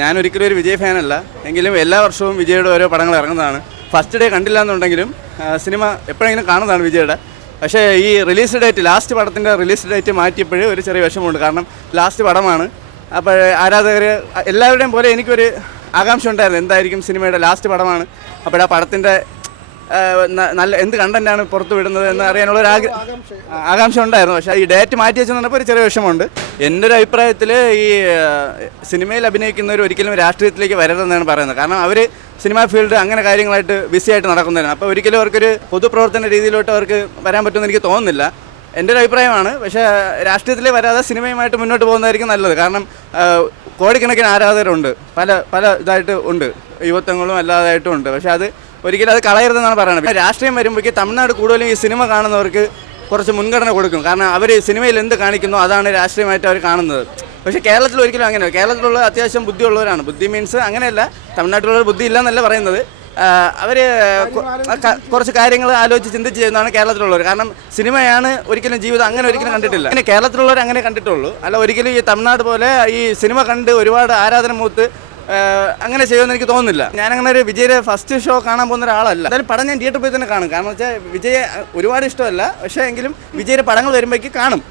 ഞാനൊരിക്കലും ഒരു വിജയ് ഫാനല്ല. എങ്കിലും എല്ലാ വർഷവും വിജയുടെ ഓരോ പടങ്ങൾ ഇറങ്ങുന്നതാണ്. ഫസ്റ്റ് ഡേ കണ്ടില്ല എന്നുണ്ടെങ്കിലും സിനിമ എപ്പോഴെങ്കിലും കാണുന്നതാണ് വിജയുടെ. പക്ഷേ ഈ റിലീസ് ഡേറ്റ്, ലാസ്റ്റ് പടത്തിൻ്റെ റിലീസ് ഡേറ്റ് മാറ്റിയപ്പോഴേ ഒരു ചെറിയ വിഷമമുണ്ട്. കാരണം ലാസ്റ്റ് പടമാണ്. അപ്പോൾ ആരാധകർ എല്ലാവരുടെയും പോലെ എനിക്കൊരു ആകാംക്ഷ ഉണ്ടായിരുന്നു, എന്തായിരിക്കും സിനിമയുടെ ലാസ്റ്റ് പടമാണ്. അപ്പോൾ ആ പടത്തിൻ്റെ നല്ല എന്ത് കണ്ടന്റാണ് പുറത്ത് വിടുന്നത് എന്ന് അറിയാനുള്ളൊരു ആകാംക്ഷ ഉണ്ടായിരുന്നു. പക്ഷേ ഈ ഡേറ്റ് മാറ്റി വെച്ചെന്ന് പറഞ്ഞപ്പോൾ ഒരു ചെറിയ വിഷമമുണ്ട്. എൻ്റെ ഒരു അഭിപ്രായത്തിൽ ഈ സിനിമയിൽ അഭിനയിക്കുന്നവർ ഒരിക്കലും രാഷ്ട്രീയത്തിലേക്ക് വരരുതെന്നാണ് പറയുന്നത്. കാരണം അവർ സിനിമാ ഫീൽഡ് അങ്ങനെ കാര്യങ്ങളായിട്ട് ബിസി ആയിട്ട് നടക്കുന്നതിന്. അപ്പോൾ ഒരിക്കലും അവർക്കൊരു പൊതുപ്രവർത്തന രീതിയിലോട്ട് അവർക്ക് വരാൻ പറ്റുമെന്ന് എനിക്ക് തോന്നുന്നില്ല. എൻ്റെ ഒരു അഭിപ്രായമാണ്. പക്ഷേ രാഷ്ട്രീയത്തിൽ വരാതെ സിനിമയുമായിട്ട് മുന്നോട്ട് പോകുന്നതായിരിക്കും നല്ലത്. കാരണം കോടിക്കണക്കിന് ആരാധകരുണ്ട്, പല ഇതായിട്ട് ഉണ്ട്, യുവത്വങ്ങളും അല്ലാതായിട്ടും ഉണ്ട്. പക്ഷേ ഒരിക്കലും അത് കളയരുതെന്നാണ് പറയുന്നത്. രാഷ്ട്രീയം വരുമ്പോഴേക്ക് തമിഴ്നാട് കൂടുതലും ഈ സിനിമ കാണുന്നവർക്ക് കുറച്ച് മുൻഗണന കൊടുക്കും. കാരണം അവർ സിനിമയിൽ എന്ത് കാണിക്കുന്നു അതാണ് രാഷ്ട്രീയമായിട്ട് അവർ കാണുന്നത്. പക്ഷേ കേരളത്തിൽ ഒരിക്കലും അങ്ങനെയല്ല. കേരളത്തിലുള്ള അത്യാവശ്യം ബുദ്ധിയുള്ളവരാണ്. ബുദ്ധി മീൻസ് അങ്ങനെയല്ല, തമിഴ്നാട്ടിലുള്ള ബുദ്ധി ഇല്ലയെന്നല്ല പറയുന്നത്. അവർ കുറച്ച് കാര്യങ്ങൾ ആലോചിച്ച് ചിന്തിച്ച് ചെയ്യുന്നതാണ് കേരളത്തിലുള്ളവർ. കാരണം സിനിമയാണ് ഒരിക്കലും ജീവിതം അങ്ങനെ ഒരിക്കലും കണ്ടിട്ടില്ല. അങ്ങനെ കേരളത്തിലുള്ളവർ അങ്ങനെ കണ്ടിട്ടുള്ളൂ. അല്ല ഒരിക്കലും ഈ തമിഴ്നാട് പോലെ ഈ സിനിമ കണ്ട് ഒരുപാട് ആരാധന മൂത്ത് അങ്ങനെ ചെയ്യുമെന്ന് എനിക്ക് തോന്നുന്നില്ല. ഞാനങ്ങനെ ഒരു വിജയുടെ ഫസ്റ്റ് ഷോ കാണാൻ പോകുന്ന ഒരാളല്ല. എന്തായാലും പടം ഞാൻ തിയേറ്ററിൽ പോയി തന്നെ കാണും. കാരണം വെച്ചാൽ വിജയെ ഒരുപാട് ഇഷ്ടമല്ല, പക്ഷേ എങ്കിലും വിജയുടെ പടങ്ങൾ വരുമ്പോഴേക്ക് കാണും.